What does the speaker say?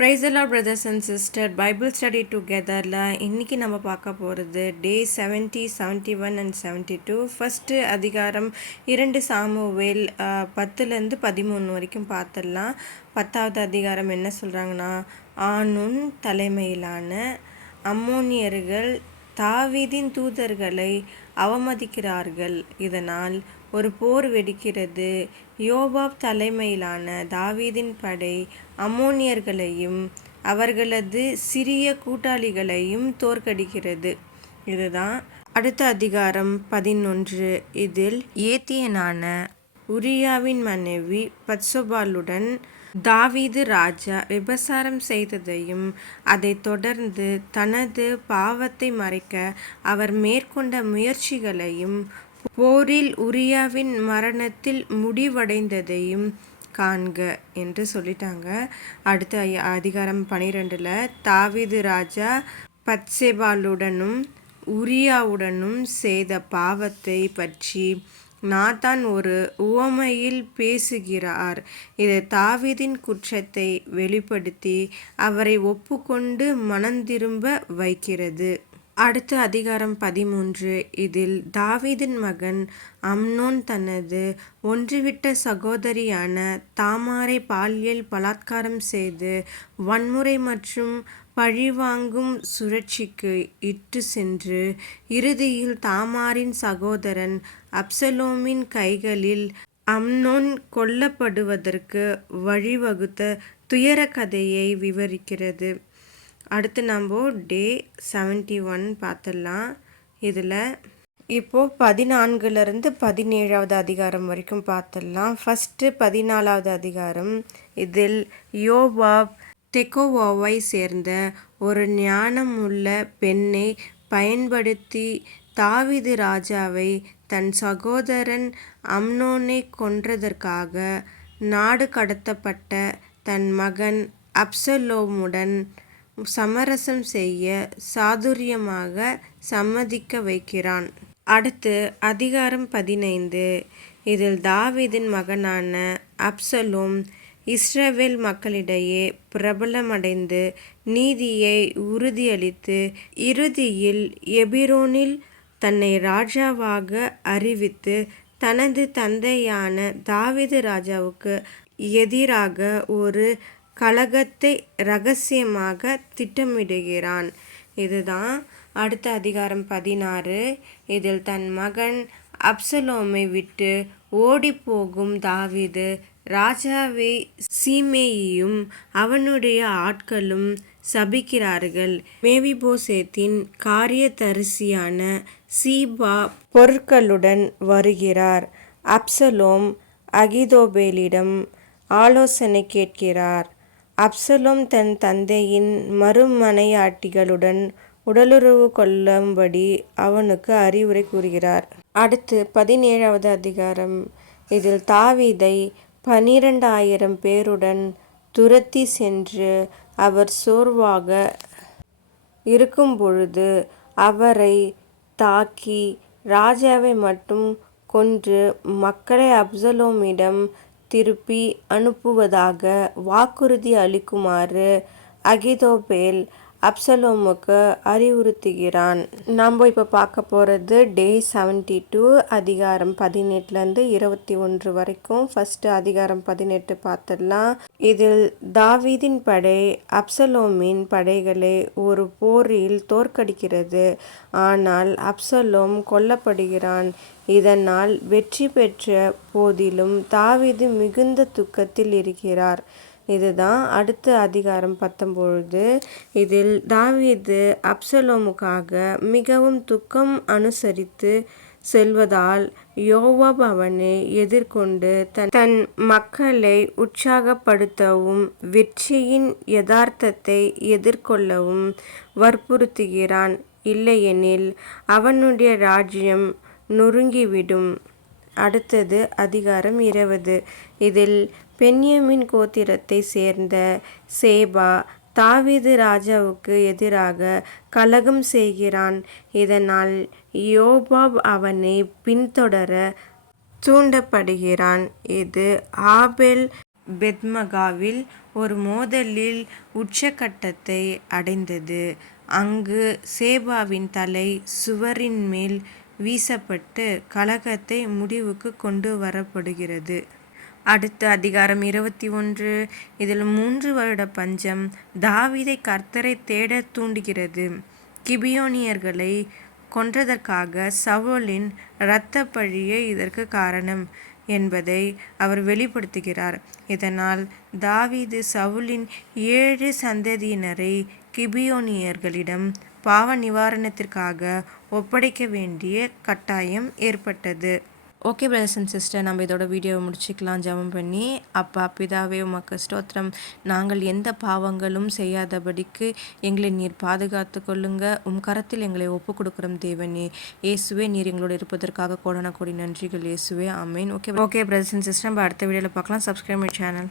Praise the Lord, brothers and sisters. Bible study togetherல இன்னைக்கு நம்ம பார்க்க போகிறது டே 70, 71 and 72. ஃபஸ்ட்டு அதிகாரம் 2 சாமுவேல் 10லேருந்து 13 வரைக்கும் பார்த்துடலாம். 10வது அதிகாரம் என்ன சொல்கிறாங்கன்னா, ஆனூன் தலைமையிலான அம்மோனியர்கள் தாவீதின் தூதர்களை அவமதிக்கிறார்கள். இதனால் ஒரு போர் வெடிக்கிறது. யோவாப் தலைமையிலான தாவீதின் படை அம்மோனியர்களையும் அவர்களது சிறிய கூட்டாளிகளையும் தோற்கடிக்கிறது. இதுதான் அடுத்த அதிகாரம் 11. இதில் ஏத்தியனான உரியாவின் மனைவி பத்சோபாலுடன் தாவீது ராஜா விபசாரம் செய்ததையும் அதை தொடர்ந்து தனது பாவத்தை மறைக்க அவர் மேற்கொண்ட முயற்சிகளையும் போரில் உரியாவின் மரணத்தில் முடிவடைந்ததையும் காண்க என்று சொல்லிட்டாங்க. அடுத்த அதிகாரம் 12ல் தாவீது ராஜா பத்சேபாலுடனும் உரியாவுடனும் செய்த பாவத்தை பற்றி நாத்தான் ஒரு உவமையில் பேசுகிறார். இது தாவீதின் குற்றத்தை வெளிப்படுத்தி அவரை ஒப்புக்கொண்டு மனந்திரும்ப வைக்கிறது. அடுத்த அதிகாரம் 13. இதில் தாவீதின் மகன் அம்னோன் தனது ஒன்றுவிட்ட சகோதரியான தாமாரை பாலியல் பலாத்காரம் செய்து வன்முறை மற்றும் பழிவாங்கும் சுழற்சிக்கு இட்டு சென்று இறுதியில் தாமாரின் சகோதரன் அப்சலோமின் கைகளில் அம்னோன் கொல்லப்படுவதற்கு வழிவகுத்த துயர கதையை விவரிக்கிறது. அடுத்து நம்ம டே 71 பார்த்துடலாம். இதில் இப்போது 14லேருந்து 17வது அதிகாரம் வரைக்கும் பார்த்துடலாம். ஃபஸ்ட்டு 14வது அதிகாரம். இதில் யோவாப் தெக்கோவாவை சேர்ந்த ஒரு ஞானமுள்ள பெண்ணை பயன்படுத்தி தாவீது ராஜாவை தன் சகோதரன் அம்னோனை கொன்றதற்காக நாடு கடத்தப்பட்ட தன் மகன் அப்சலோமுடன் சமரசம் செய்ய சாதுரியமாக சம்மதிக்க வைக்கிறான். அடுத்து அதிகாரம் 15. இதில் தாவீதின் மகனான அப்சலோம் இஸ்ரவேல் மக்களிடையே பிரபலமடைந்து நீதியை உறுதியளித்து இறுதியில் எபிரோனில் தன்னை ராஜாவாக அறிவித்து தனது தந்தையான தாவீது ராஜாவுக்கு எதிராக ஒரு கலகத்தை இரகசியமாக திட்டமிடுகிறான். இதுதான் அடுத்த அதிகாரம் 16. இதில் தன் மகன் அப்சலோமை விட்டு ஓடிப்போகும் தாவீது ராஜாவை சீமேயியும் அவனுடைய ஆட்களும் சபிக்கிறார்கள். மேவிபோசேத்தின் காரியதரிசியான சீபா பொருட்களுடன் வருகிறார். அப்சலோம் அகிதோபேலிடம் ஆலோசனை கேட்கிறார். அப்சலோம் தன் தந்தையின் மறுமனையாட்டிகளுடன் உடலுறவு கொள்ளும்படி அவனுக்கு அறிவுரை கூறுகிறார். அடுத்து 17வது அதிகாரம். இதில் தாவீதை 12,000 பேருடன் துரத்தி சென்று அவர் சோர்வாக இருக்கும்பொழுது அவரை தாக்கி ராஜாவை மட்டும் கொன்று மக்களை அப்சலோமிடம் திருப்பி அனுப்புவதாக வாக்குறுதி அளிக்குமாறு அகிதோபேல் அப்சலோமுக்கு அறிவுறுத்துகிறான். நம்ம இப்போ பார்க்க போகிறது டே 72 அதிகாரம் 18லேருந்து 21 வரைக்கும். ஃபஸ்ட்டு அதிகாரம் 18 பார்த்துடலாம். இதில் தாவீதின் படை அப்சலோமின் படைகளை ஒரு போரில் தோற்கடிக்கிறது. ஆனால் அப்சலோம் கொல்லப்படுகிறான். இதனால் வெற்றி பெற்ற போதிலும் தாவீது மிகுந்த துக்கத்தில் இருக்கிறார். இதுதான் அடுத்த அதிகாரம் 19. இதில் தாவீது அப்சலோமுக்காக மிகவும் துக்கம் அனுசரித்து செல்வதால் யோவாப் அவனை எதிர்கொண்டு தன் மக்களை உற்சாகப்படுத்தவும் வெற்றியின் யதார்த்தத்தை எதிர்கொள்ளவும் வற்புறுத்துகிறான். இல்லையெனில் அவனுடைய ராஜ்யம் நொறுங்கிவிடும். அடுத்தது அதிகாரம் 20. இதில் பென்யமீன் கோத்திரத்தை சேர்ந்த சேபா தாவீது ராஜாவுக்கு எதிராக கலகம் செய்கிறான். இதனால் யோவாப் அவனை பின்தொடர தூண்டப்படுகிறான். இது ஆபேல் பெத்மகாவில் ஒரு மோதலில் உச்சக்கட்டத்தை அடைந்தது. அங்கு சேபாவின் தலை சுவரின் மேல் வீசப்பட்டு கலகத்தை முடிவுக்கு கொண்டு வரப்படுகிறது. அடுத்து அதிகாரம் 21. இதில் 3 வருட பஞ்சம் தாவீதை கர்த்தரை தேட தூண்டுகிறது. கிபியோனியர்களை கொன்றதற்காக சவுலின் இரத்தப் பழியே இதற்கு காரணம் என்பதை அவர் வெளிப்படுத்துகிறார். இதனால் தாவீது சவுலின் 7 சந்ததியினரை கிபியோனியர்களிடம் பாவ நிவாரணத்திற்காக ஒப்படைக்க வேண்டிய கட்டாயம் ஏற்பட்டது. ஓகே பிரதர்ஸ் அண்ட் சிஸ்டர், நம்ம இதோட வீடியோவை முடிச்சுக்கலாம் ஜெபம் பண்ணி. அப்பா பிதாவே, உமக்கு ஸ்தோத்திரம். நாங்கள் எந்த பாவங்களும் செய்யாதபடிக்கு எங்களை நீர் பாதுகாத்து கொள்ளுங்க. கரத்தில் எங்களை ஒப்பு கொடுக்குறோம் தேவனே. இயேசுவே, நீர் எங்களோட இருப்பதற்காக கோடான கோடி நன்றிகள் இயேசுவே. ஆமேன். ஓகே பிரதர்ஸ் அண்ட் சிஸ்டர், நம்ம அடுத்த வீடியோவில் பார்க்கலாம். Subscribe my channel.